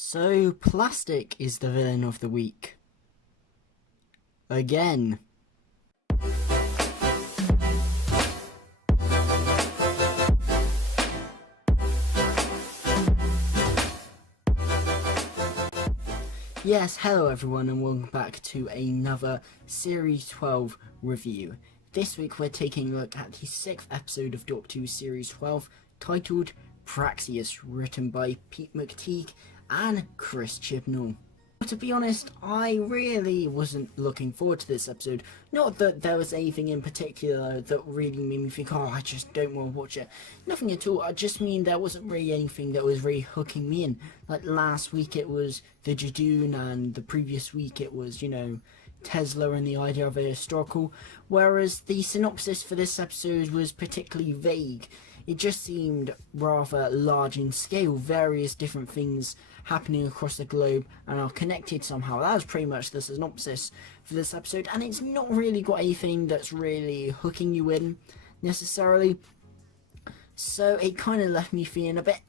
So, plastic is the villain of the week. Again. Yes, hello everyone and welcome back to another Series 12 review. This week we're taking a look at the 6th episode of Doctor Who Series 12, titled Praxeus, written by Pete McTeague and Chris Chibnall. But to be honest, I really wasn't looking forward to this episode. Not that there was anything in particular that really made me think, oh, I just don't want to watch it. Nothing at all. I just mean there wasn't really anything that was really hooking me in. Like last week it was the Jadoon, and the previous week it was, Tesla and the idea of a historical. Whereas the synopsis for this episode was particularly vague. It just seemed rather large in scale, various different things happening across the globe and are connected somehow. That was pretty much the synopsis for this episode, and it's not really got anything that's really hooking you in necessarily. So it kind of left me feeling a bit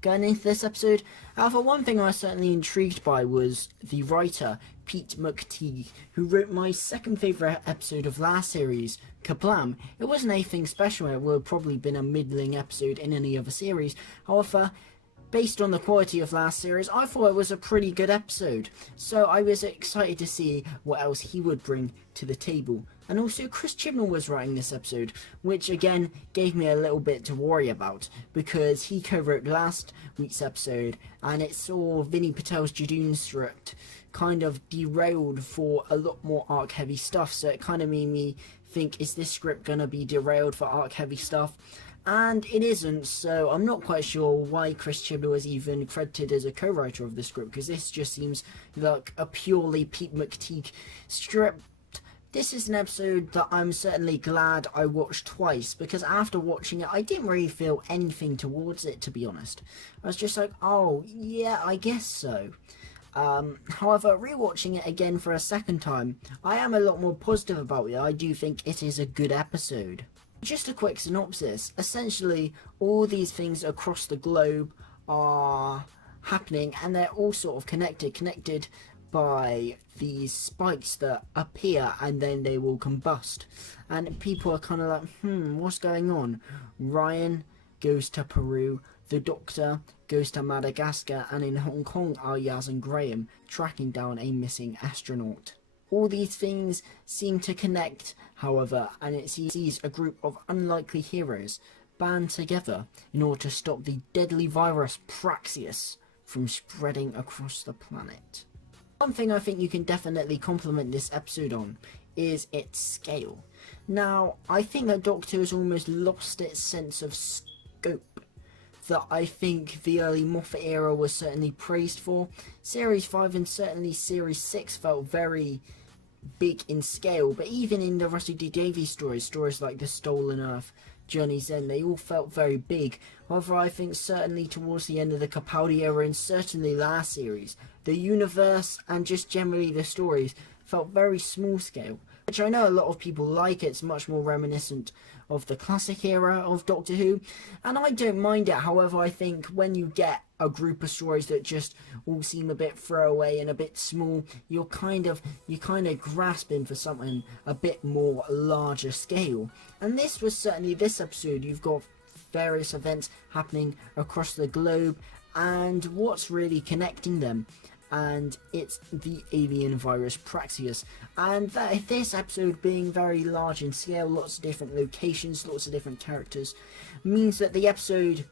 going into this episode. However, one thing I was certainly intrigued by was the writer, Pete McTeague, who wrote my second favourite episode of last series, K.Flay. It wasn't anything special, it would have probably been a middling episode in any other series. However, based on the quality of last series, I thought it was a pretty good episode. So I was excited to see what else he would bring to the table. And also Chris Chibnall was writing this episode, which again gave me a little bit to worry about, because he co-wrote last week's episode and it saw Vinny Patel's Jadoon script kind of derailed for a lot more arc heavy stuff. So it kind of made me think, is this script gonna be derailed for arc heavy stuff? And it isn't, so I'm not quite sure why Chris Chibnall is even credited as a co-writer of the script, because this just seems like a purely Pete McTeague script. This is an episode that I'm certainly glad I watched twice, because after watching it I didn't really feel anything towards it, to be honest. I was just like, oh yeah, I guess so. However, rewatching it again for a second time, I am a lot more positive about it. I do think it is a good episode. Just a quick synopsis. Essentially, all these things across the globe are happening and they're all sort of connected by these spikes that appear and then they will combust. And people are kind of like, what's going on? Ryan goes to Peru, the Doctor goes to Madagascar, and in Hong Kong are Yaz and Graham tracking down a missing astronaut. All these things seem to connect, however, and it sees a group of unlikely heroes band together in order to stop the deadly virus Praxeus from spreading across the planet. One thing I think you can definitely compliment this episode on is its scale. Now, I think that Doctor has almost lost its sense of scope that I think the early Moffat era was certainly praised for. Series 5 and certainly Series 6 felt very big in scale, but even in the Russell D Davies stories like The Stolen Earth, Journey's End, they all felt very big. However, I think certainly towards the end of the Capaldi era and certainly last series, the universe and just generally the stories felt very small scale, which I know a lot of people like. It's much more reminiscent of the classic era of Doctor Who, and I don't mind it. However, I think when you get a group of stories that just all seem a bit throwaway and a bit small, you're kind of grasping for something a bit more larger scale. And this was certainly this episode. You've got various events happening across the globe, and what's really connecting them? And it's the alien virus Praxeus. And this episode being very large in scale, lots of different locations, lots of different characters, means that the episode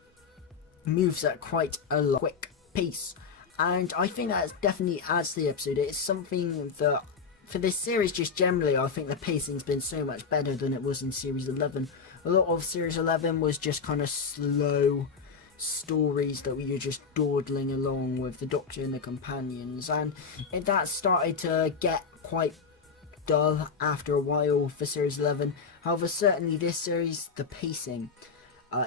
moves at quite a quick pace. And I think that definitely adds to the episode. It's something that, for this series just generally, I think the pacing's been so much better than it was in Series 11. A lot of Series 11 was just kind of slow stories that we were just dawdling along with the Doctor and the companions, and that started to get quite dull after a while for Series 11. However, certainly this series, the pacing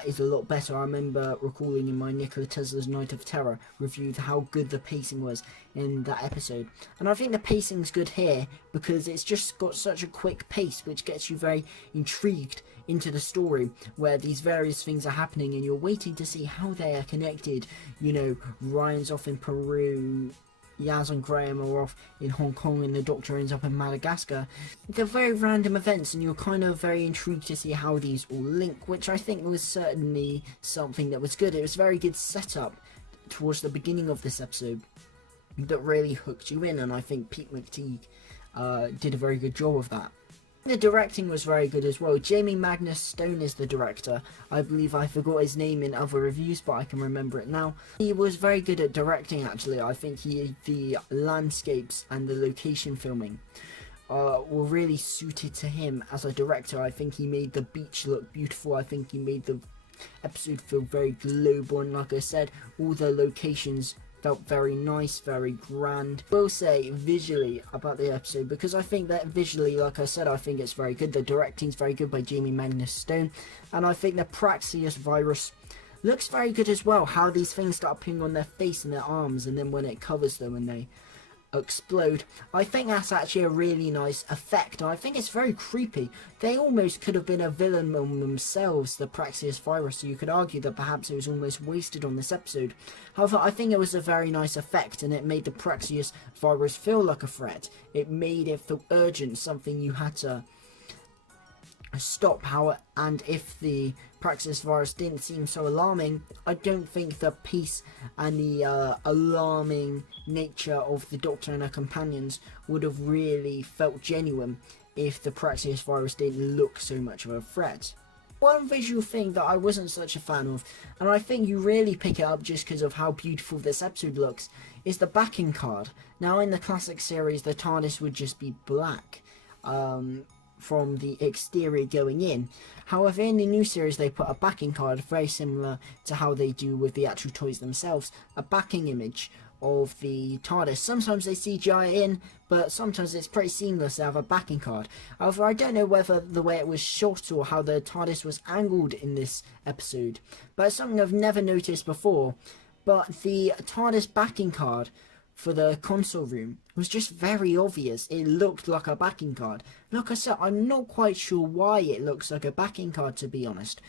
is a lot better. I remember recalling in my Nikola Tesla's Night of Terror review how good the pacing was in that episode. And I think the pacing's good here because it's just got such a quick pace which gets you very intrigued into the story where these various things are happening and you're waiting to see how they are connected. You know, Ryan's off in Peru, Yaz and Graham are off in Hong Kong, and the Doctor ends up in Madagascar. They're very random events and you're kind of very intrigued to see how these all link, which I think was certainly something that was good. It was a very good setup towards the beginning of this episode that really hooked you in, and I think Pete McTeague did a very good job of that. The directing was very good as well. Jamie Magnus Stone is the director. I believe I forgot his name in other reviews, but I can remember it now. He was very good at directing, actually. I think the landscapes and the location filming were really suited to him as a director. I think he made the beach look beautiful. I think he made the episode feel very global, and like I said, all the locations felt very nice, very grand. I will say visually about the episode, because I think that visually, like I said, I think it's very good. The directing's very good by Jamie Magnus Stone, and I think the Praxeus virus looks very good as well. How these things start appearing on their face and their arms, and then when it covers them and they explode, I think that's actually a really nice effect, and I think it's very creepy. They almost could have been a villain on themselves, the Praxeus virus, so you could argue that perhaps it was almost wasted on this episode. However, I think it was a very nice effect, and it made the Praxeus virus feel like a threat. It made it feel urgent, something you had to stop. And if the Praxeus virus didn't seem so alarming, I don't think the peace and the alarming nature of the Doctor and her companions would have really felt genuine if the Praxeus virus didn't look so much of a threat. One visual thing that I wasn't such a fan of, and I think you really pick it up just because of how beautiful this episode looks, is the backing card. Now in the classic series, the TARDIS would just be black from the exterior going in. However, in the new series they put a backing card, very similar to how they do with the actual toys themselves, a backing image of the TARDIS. Sometimes they CGI in, but sometimes it's pretty seamless to have a backing card. However, I don't know whether the way it was shot or how the TARDIS was angled in this episode, but it's something I've never noticed before. But the TARDIS backing card for the console room was just very obvious. It looked like a backing card. Like I said, I'm not quite sure why it looks like a backing card, to be honest,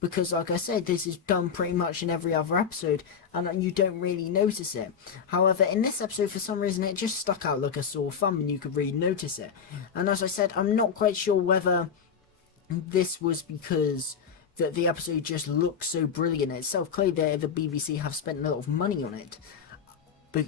because like I said, this is done pretty much in every other episode and you don't really notice it. However, in this episode, for some reason, it just stuck out like a sore thumb and you could really notice it. And as I said, I'm not quite sure whether this was because that the episode just looks so brilliant itself. Clearly the BBC have spent a lot of money on it, but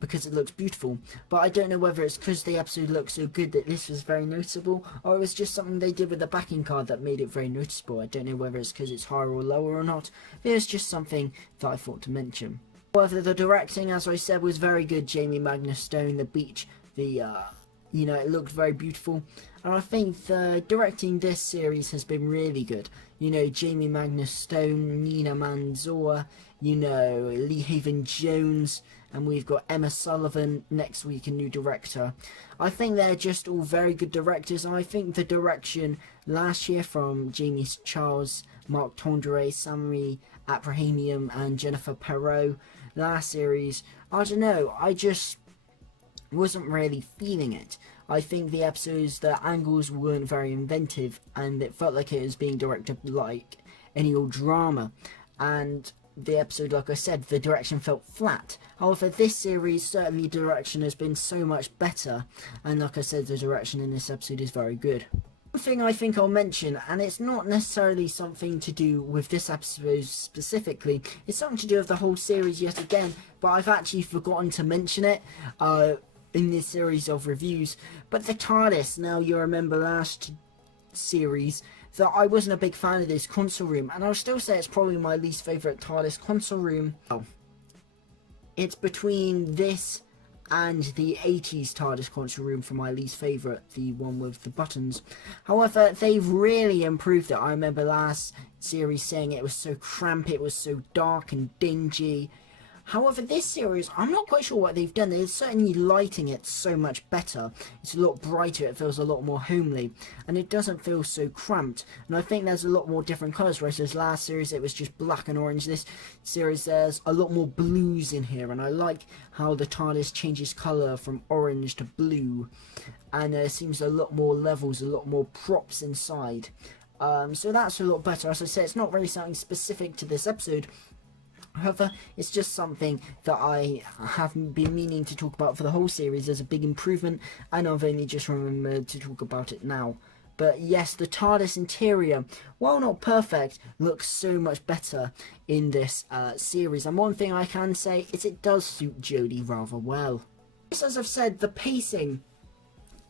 because it looks beautiful, but I don't know whether it's because the episode looks so good that this was very noticeable, or it was just something they did with the backing card that made it very noticeable. I don't know whether it's because it's higher or lower or not. It's just something that I thought to mention. However, the directing, as I said, was very good. Jamie Magnus Stone, the beach, you know, it looked very beautiful, and I think the directing this series has been really good. You know, Jamie Magnus Stone, Nina Manzoor, you know, Lee Haven Jones, and we've got Emma Sullivan next week, a new director. I think they're just all very good directors, and I think the direction last year from Jamie Charles, Mark Tondre, Samri Abrahamian and Jennifer Perot, last series, I don't know, I just wasn't really feeling it. I think the episodes, the angles weren't very inventive, and it felt like it was being directed like any old drama, and the episode, like I said, the direction felt flat. However, this series, certainly the direction has been so much better, and like I said, the direction in this episode is very good. One thing I think I'll mention, and it's not necessarily something to do with this episode specifically, it's something to do with the whole series yet again, but I've actually forgotten to mention it in this series of reviews. But the TARDIS, now you remember last series that I wasn't a big fan of this console room, and I'll still say it's probably my least favourite TARDIS console room. Oh, it's between this and the 80s TARDIS console room for my least favourite, the one with the buttons. However, they've really improved it. I remember last series saying it was so cramped, it was so dark and dingy, However, this series, I'm not quite sure what they've done. They're certainly lighting it so much better. It's a lot brighter, it feels a lot more homely, and it doesn't feel so cramped. And I think there's a lot more different colours, whereas last series it was just black and orange. This series there's a lot more blues in here, and I like how the TARDIS changes colour from orange to blue. And there seems a lot more levels, a lot more props inside. So that's a lot better. As I say, it's not really something specific to this episode. However, it's just something that I have been meaning to talk about for the whole series as a big improvement, and I've only just remembered to talk about it now. But yes, the TARDIS interior, while not perfect, looks so much better in this series. And one thing I can say is it does suit Jodie rather well. As I've said, the pacing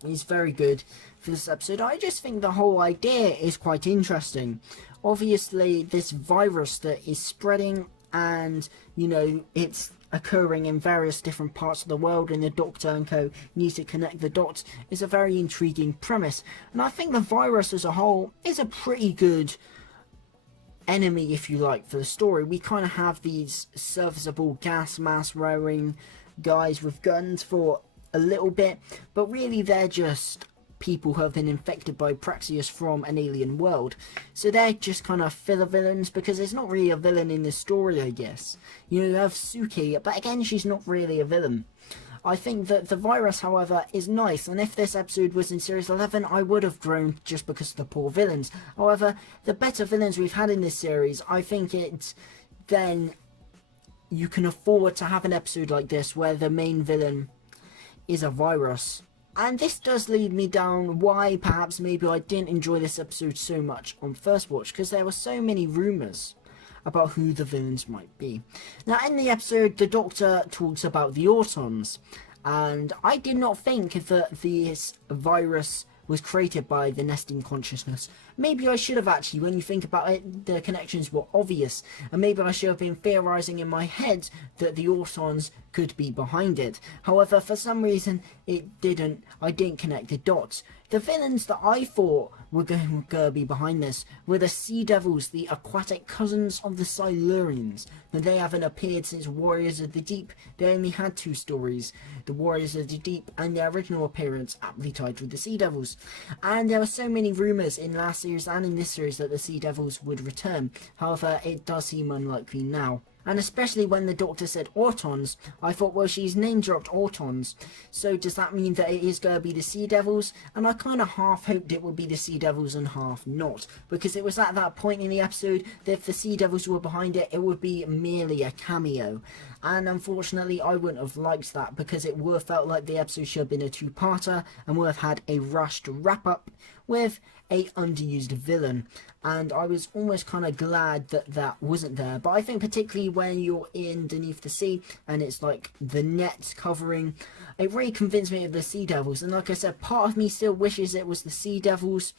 is very good for this episode. I just think the whole idea is quite interesting. Obviously, this virus that is spreading, and you know, it's occurring in various different parts of the world, and the Doctor and co need to connect the dots, is a very intriguing premise. And I think the virus as a whole is a pretty good enemy, if you like, for the story. We kind of have these serviceable gas mask wearing guys with guns for a little bit, but really they're just people who have been infected by Praxeus from an alien world. So they're just kind of filler villains, because there's not really a villain in this story, I guess. You know, you have Suki, but again, she's not really a villain. I think that the virus, however, is nice, and if this episode was in Series 11, I would have groaned just because of the poor villains. However, the better villains we've had in this series, I think it's then you can afford to have an episode like this where the main villain is a virus. And this does lead me down why perhaps maybe I didn't enjoy this episode so much on first watch, because there were so many rumours about who the villains might be. Now in the episode, the Doctor talks about the Autons, and I did not think that this virus was created by the nesting consciousness. Maybe I should have actually. When you think about it, the connections were obvious, and maybe I should have been theorising in my head that the Autons could be behind it. However, for some reason it didn't. I didn't connect the dots. The villains that I thought were going to be behind this were the Sea Devils, the aquatic cousins of the Silurians. Now, they haven't appeared since Warriors of the Deep. They only had 2 stories, the Warriors of the Deep and their original appearance, aptly titled the Sea Devils. And there were so many rumours in last series and in this series that the Sea Devils would return. However, it does seem unlikely now. And especially when the Doctor said Autons, I thought, well, she's name-dropped Autons, so does that mean that it is going to be the Sea Devils? And I kind of half hoped it would be the Sea Devils and half not, because it was at that point in the episode that if the Sea Devils were behind it, it would be merely a cameo. And unfortunately, I wouldn't have liked that, because it would have felt like the episode should have been a 2-parter, and would have had a rushed wrap-up with a underused villain. And I was almost kind of glad that that wasn't there. But I think particularly when you're in Beneath the Sea and it's like the net covering, it really convinced me of the Sea Devils. And like I said, part of me still wishes it was the Sea Devils.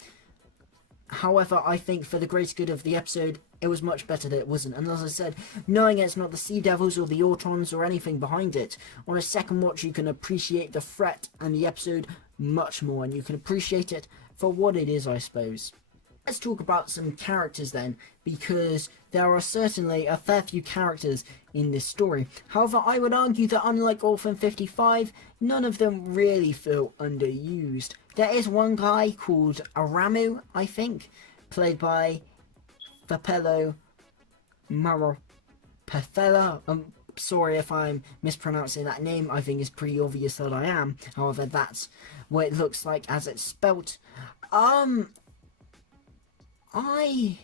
However, I think for the greater good of the episode, it was much better that it wasn't. And as I said, knowing it's not the Sea Devils or the Autons or anything behind it, on a second watch you can appreciate the threat and the episode much more, and you can appreciate it for what it is, I suppose. Let's talk about some characters then, because there are certainly a fair few characters in this story. However, I would argue that unlike Orphan 55, none of them really feel underused. There is one guy called Aramu, I think, played by Fapello Maropefella. Sorry if I'm mispronouncing that name. I think it's pretty obvious that I am. However, that's what it looks like as it's spelt. I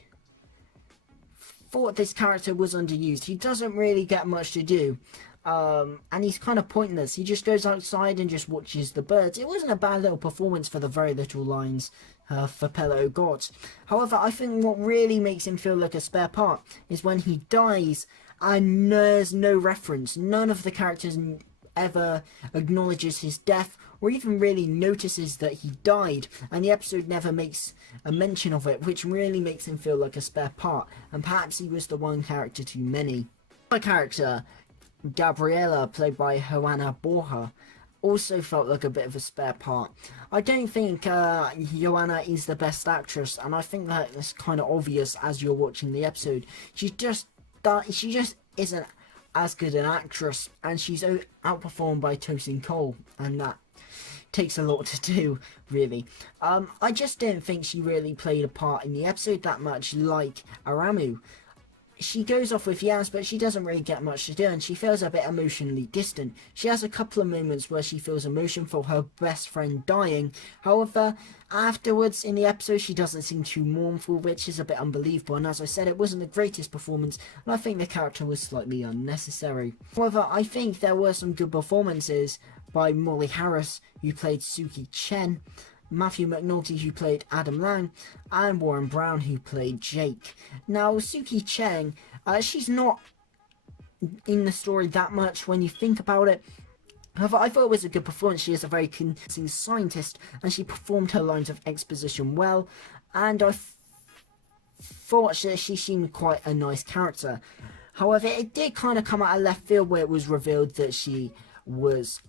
thought this character was underused. He doesn't really get much to do. And he's kind of pointless. He just goes outside and just watches the birds. It wasn't a bad little performance for the very little lines Fapello got. However, I think what really makes him feel like a spare part is when he dies and there's no reference. None of the characters ever acknowledges his death or even really notices that he died, and the episode never makes a mention of it, which really makes him feel like a spare part, and perhaps he was the one character too many. Another character, Gabriella, played by Joanna Borja, also felt like a bit of a spare part. I don't think Joanna is the best actress, and I think that it's kind of obvious as you're watching the episode. She just isn't as good an actress, and she's outperformed by Tosin Cole, and that takes a lot to do, really. I just didn't think she really played a part in the episode that much like Aramu. She goes off with Yaz, but she doesn't really get much to do, and she feels a bit emotionally distant. She has a couple of moments where she feels emotion for her best friend dying. However, afterwards in the episode, she doesn't seem too mournful, which is a bit unbelievable. And as I said, it wasn't the greatest performance, and I think the character was slightly unnecessary. However, I think there were some good performances by Molly Harris, who played Suki Chen, Matthew McNulty, who played Adam Lang, and Warren Brown, who played Jake. Now, Suki Cheng, she's not in the story that much when you think about it. However, I thought it was a good performance. She is a very convincing scientist, and she performed her lines of exposition well, and I thought she seemed quite a nice character. However, it did kind of come out of left field where it was revealed that she was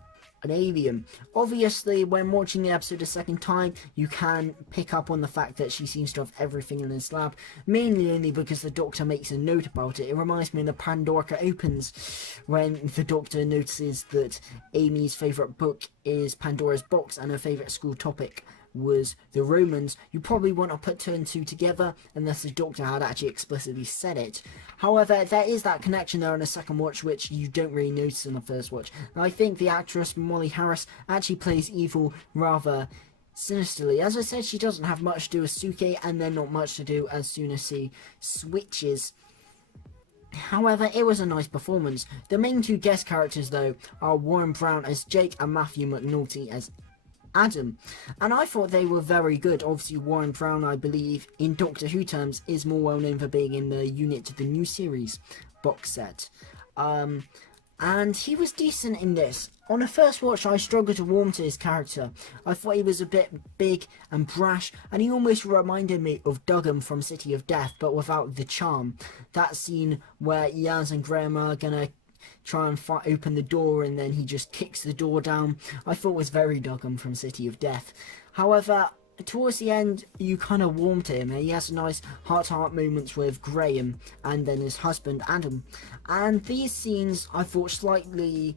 an alien. Obviously, when watching the episode a second time, you can pick up on the fact that she seems to have everything in this lab, mainly only because the Doctor makes a note about it. It reminds me of the Pandora opens, when the Doctor notices that Amy's favourite book is Pandora's Box, and her favourite school topic was the Romans. You probably wouldn't have put two and two together unless the Doctor had actually explicitly said it. However, there is that connection there in a second watch which you don't really notice in the first watch. And I think the actress Molly Harris actually plays evil rather sinisterly. As I said, she doesn't have much to do with Suki, and then not much to do as soon as she switches. However, it was a nice performance. The main two guest characters though are Warren Brown as Jake and Matthew McNulty as Adam, and I thought they were very good. Obviously, Warren Brown, I believe, in Doctor Who terms, is more well known for being in the Unit to the New Series box set. And he was decent in this. On the first watch, I struggled to warm to his character. I thought he was a bit big and brash, and he almost reminded me of Duggan from City of Death, but without the charm. That scene where Yaz and Graham are gonna try and open the door, and then he just kicks the door down, I thought was very Duggan from City of Death. However, towards the end, you kind of warm to him. He has nice heart-to-heart moments with Graham and then his husband Adam, and these scenes I thought slightly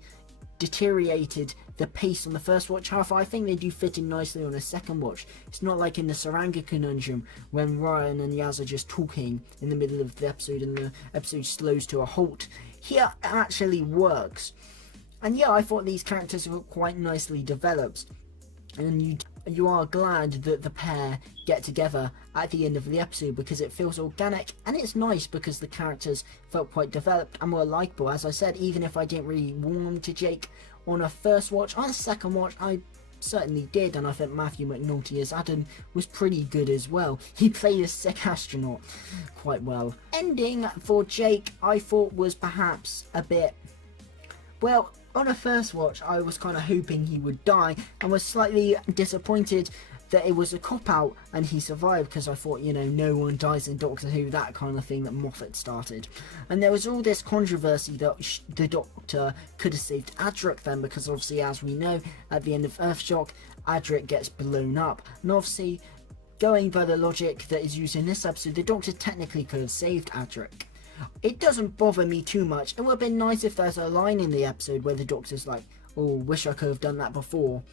deteriorated the pace on the first watch. However, I think they do fit in nicely on a second watch. It's not like in the Saranga Conundrum when Ryan and Yaz are just talking in the middle of the episode and the episode slows to a halt. Here it actually works. And yeah, I thought these characters were quite nicely developed, and you are glad that the pair get together at the end of the episode because it feels organic, and it's nice because the characters felt quite developed and were likeable. As I said, even if I didn't really warm to Jake on a first watch, on a second watch I certainly did, and I think Matthew McNulty as Adam was pretty good as well. He played a sick astronaut quite well. Ending for Jake I thought was perhaps a bit, well, on a first watch I was kind of hoping he would die, and was slightly disappointed that it was a cop-out and he survived, because I thought, you know, no one dies in Doctor Who, that kind of thing that Moffat started. And there was all this controversy that the Doctor could have saved Adric then, because obviously, as we know, at the end of Earthshock, Adric gets blown up. And obviously, going by the logic that is used in this episode, the Doctor technically could have saved Adric. It doesn't bother me too much. It would have been nice if there's a line in the episode where the Doctor's like, oh, wish I could have done that before,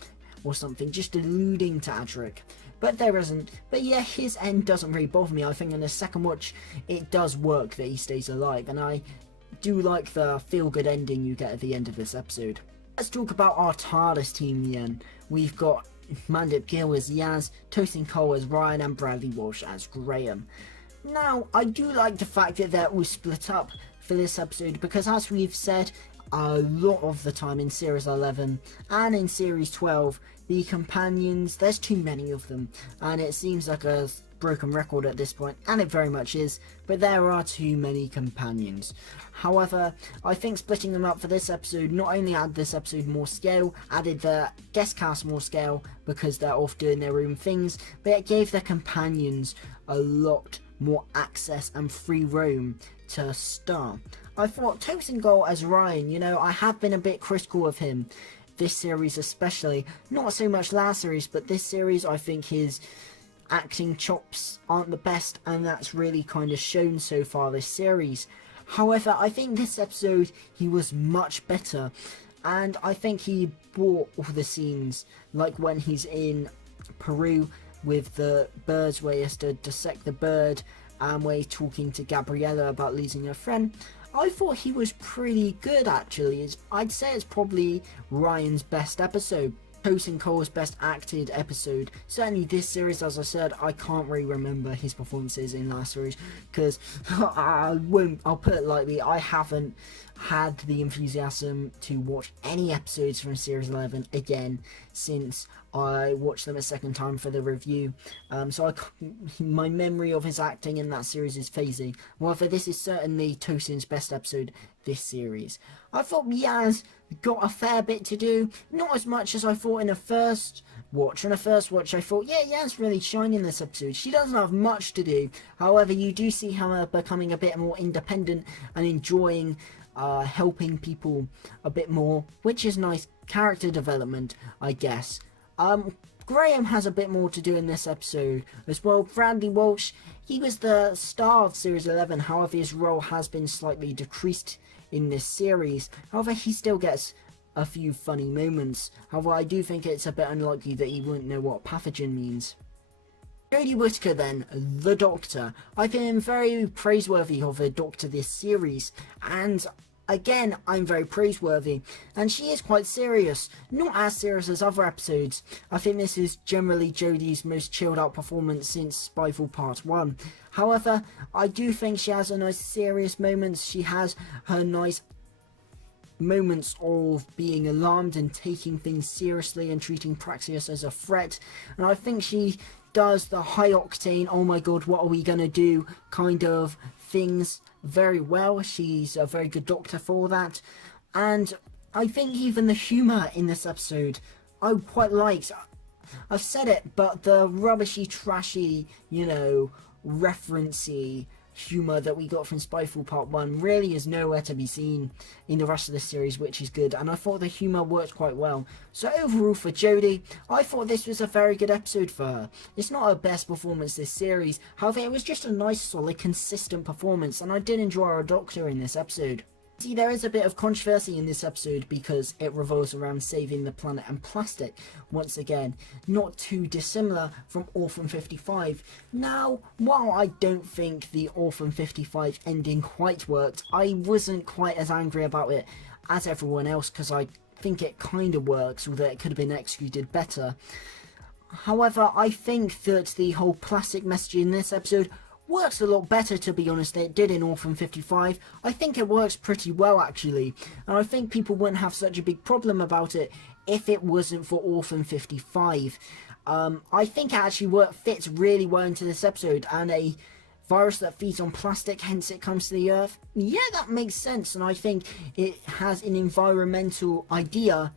or something, just alluding to Adric, but there isn't. But yeah, his end doesn't really bother me. I think in the second watch it does work that he stays alive, and I do like the feel-good ending you get at the end of this episode. Let's talk about our TARDIS team then. We've got Mandip Gill as Yaz, Tosin Cole as Ryan, and Bradley Walsh as Graham. Now, I do like the fact that they're all split up for this episode, because as we've said a lot of the time in Series 11 and in Series 12, the companions, there's too many of them, and it seems like a broken record at this point, and it very much is, but there are too many companions. However, I think splitting them up for this episode not only added this episode more scale, added the guest cast more scale because they're off doing their own things, but it gave the companions a lot more access and free roam to star. I thought Tosin Cole as Ryan, you know, I have been a bit critical of him this series especially, not so much last series, but this series I think his acting chops aren't the best, and that's really kind of shown so far this series. However, I think this episode he was much better, and I think he brought all the scenes, like when he's in Peru with the birds where he has to dissect the bird, and where he's talking to Gabriella about losing her friend. I thought he was pretty good actually. I'd say it's probably Ryan's best episode. Tosin Cole's best acted episode. Certainly this series, as I said, I can't really remember his performances in last series because I'll put it lightly, I haven't had the enthusiasm to watch any episodes from series 11 again since I watched them a second time for the review. So my memory of his acting in that series is phasing. However, this is certainly Tosin's best episode this series. I thought Yaz got a fair bit to do, not as much as I thought in the first watch. In the first watch I thought, yeah, Yaz really shine in this episode. She doesn't have much to do. However, you do see her becoming a bit more independent and enjoying helping people a bit more, which is nice character development, I guess. Graham has a bit more to do in this episode as well. Bradley Walsh, he was the star of Series 11, however his role has been slightly decreased in this series. However, he still gets a few funny moments. However, I do think it's a bit unlikely that he wouldn't know what pathogen means. Jodie Whittaker then, the Doctor. I've been very praiseworthy of the Doctor this series, and again, I'm very praiseworthy, and she is quite serious, not as serious as other episodes. I think this is generally Jodie's most chilled out performance since Spyfall Part 1. However, I do think she has a nice serious moments. She has her nice moments of being alarmed and taking things seriously and treating Praxeus as a threat, and I think she does the high octane, oh my god, what are we gonna do kind of things very well. She's a very good Doctor for that, and I think even the humour in this episode I quite liked. I've said it, but the rubbishy, trashy, you know, referencey humour that we got from Spyfall Part 1 really is nowhere to be seen in the rest of the series, which is good, and I thought the humour worked quite well. So overall for Jodie, I thought this was a very good episode for her. It's not her best performance this series, however it was just a nice, solid, consistent performance, and I did enjoy our Doctor in this episode. See, there is a bit of controversy in this episode because it revolves around saving the planet and plastic. Once again, not too dissimilar from Orphan 55. Now, while I don't think the Orphan 55 ending quite worked, I wasn't quite as angry about it as everyone else because I think it kind of works, although it could have been executed better. However, I think that the whole plastic message in this episode works a lot better, to be honest, than it did in Orphan 55. I think it works pretty well actually, and I think people wouldn't have such a big problem about it if it wasn't for Orphan 55. I think it actually fits really well into this episode, and a virus that feeds on plastic, hence it comes to the Earth. Yeah, that makes sense, and I think it has an environmental idea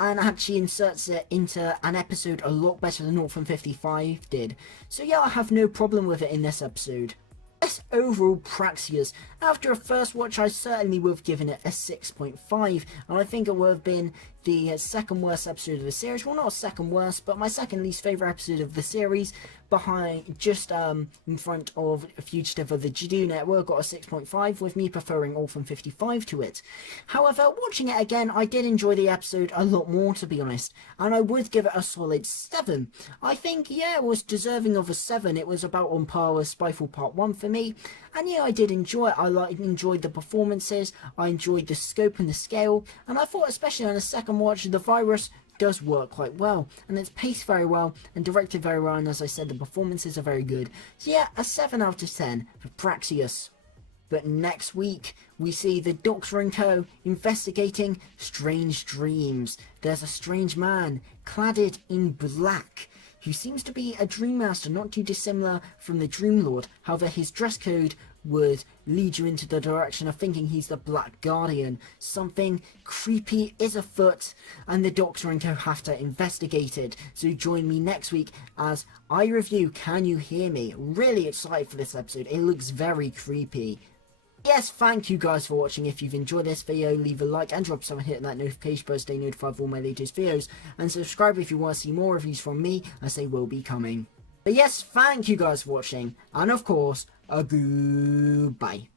and actually inserts it into an episode a lot better than Orphan 55 did. So yeah, I have no problem with it in this episode. Best overall Praxeus. After a first watch, I certainly would have given it a 6.5, and I think it would have been the second worst episode of the series. Well, not second worst, but my second least favourite episode of the series, behind just in front of Fugitive of the Jadoo Network. Got a 6.5, with me preferring Orphan 55 to it. However, watching it again, I did enjoy the episode a lot more, to be honest, and I would give it a solid 7. I think, yeah, it was deserving of a 7. It was about on par with Spyfall Part 1 for me, and yeah, I did enjoy it. I enjoyed the performances, I enjoyed the scope and the scale, and I thought, especially on the second watch, the virus does work quite well, and it's paced very well and directed very well, and as I said, the performances are very good. So yeah, a 7 out of 10 for Praxeus. But next week, we see the Doctor and Co. investigating strange dreams. There's a strange man, cladded in black, who seems to be a dream master, not too dissimilar from the Dream Lord. However, his dress code would lead you into the direction of thinking he's the Black Guardian. Something creepy is afoot, and the Doctor and Co. have to investigate it. So join me next week as I review Can You Hear Me? Really excited for this episode. It looks very creepy. Yes, thank you guys for watching. If you've enjoyed this video, leave a like and drop some, hitting that notification bell to stay notified of all my latest videos, and subscribe if you want to see more reviews from me, as they will be coming. But yes, thank you guys for watching, and of course, a goodbye.